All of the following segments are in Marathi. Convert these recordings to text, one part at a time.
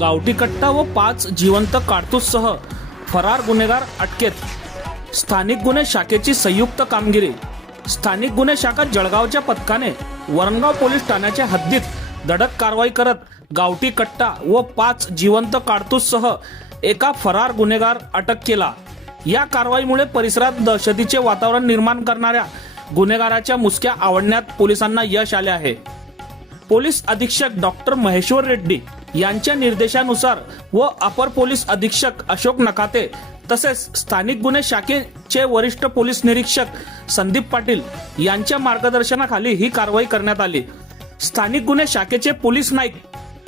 गावठी कट्टा व पाच जिवंत काडतूससह फरार गुन्हेगार अटकेत. स्थानिक गुन्हे शाखेची संयुक्त कामगिरी. स्थानिक गुन्हे शाखा जळगावच्या पथकाने वरणगाव पोलीस ठाण्याच्या हद्दीत धडक कारवाई करत गावठी कट्टा व पाच जिवंत काडतूससह एका फरार गुन्हेगार अटक केला. या कारवाईमुळे परिसरात दहशतीचे वातावरण निर्माण करणाऱ्या गुन्हेगाराच्या मुसक्या आवडण्यात पोलिसांना यश आले आहे. पोलीस अधीक्षक डॉक्टर महेश्वर रेड्डी यांच्या निर्देशानुसार व अपर पोलीस अधीक्षक अशोक नकाते तसेच स्थानिक गुन्हे शाखेचे वरिष्ठ पोलीस निरीक्षक संदीप पाटील यांच्या मार्गदर्शनाखाली ही कारवाई करण्यात आली. स्थानिक गुन्हे शाखेचे पोलीस नाईक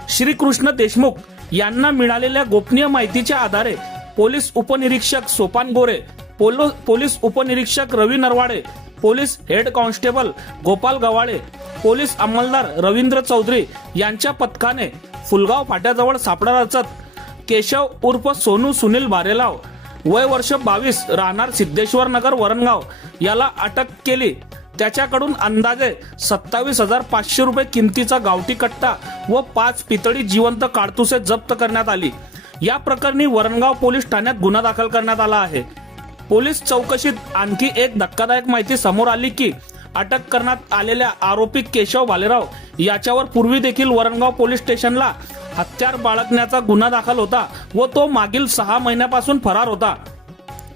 श्रीकृष्ण देशमुख यांना मिळालेल्या गोपनीय माहितीच्या आधारे पोलीस उपनिरीक्षक सोपान गोरे पोलो पोलीस उपनिरीक्षक Ravi Narwade police head constable Gopal Gawale police अंमलदार Ravindra Chaudhari यांच्या पथकाने फुलगाव फाट्याजवळ सापडा रचत केशव उर्फ सोनू सुनील बारेलाव. वय वर्ष बावीस राहणार सिद्धेश्वर नगर वरणगाव. याला अटक केली. त्याच्याकडून अंदाजे सत्तावीस हजार पाचशे रुपये किमतीचा गावठी कट्टा व पाच पितळी जिवंत काडतुसे जप्त करण्यात आली. या प्रकरणी वरणगाव पोलीस ठाण्यात गुन्हा दाखल करण्यात आला आहे. पोलीस चौकशीत आणखी एक धक्कादायक माहिती समोर आली की अटक करण्यात आलेल्या आरोपी केशव भालेराव याच्यावर पूर्वी देखील वरणगाव पोलीस स्टेशनला हत्यार बाळगण्याचा गुन्हा दाखल होता व तो मागील सहा महिन्यापासून फरार होता.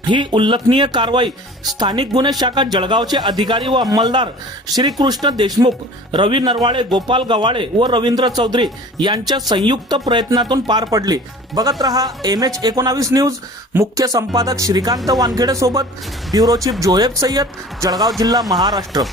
ही उल्लेखनीय कारवाई स्थानिक गुन्हे शाखा जळगावचे अधिकारी व अंमलदार श्रीकृष्ण देशमुख रवी नरवाळे गोपाल गवाळे व रवींद्र चौधरी यांच्या संयुक्त प्रयत्नातून पार पडली. बघत रहा एम एच एकोणावीस न्यूज. मुख्य संपादक श्रीकांत वानखेडे सोबत ब्युरो चीफ जोहेब सय्यद जळगाव जिल्हा महाराष्ट्र.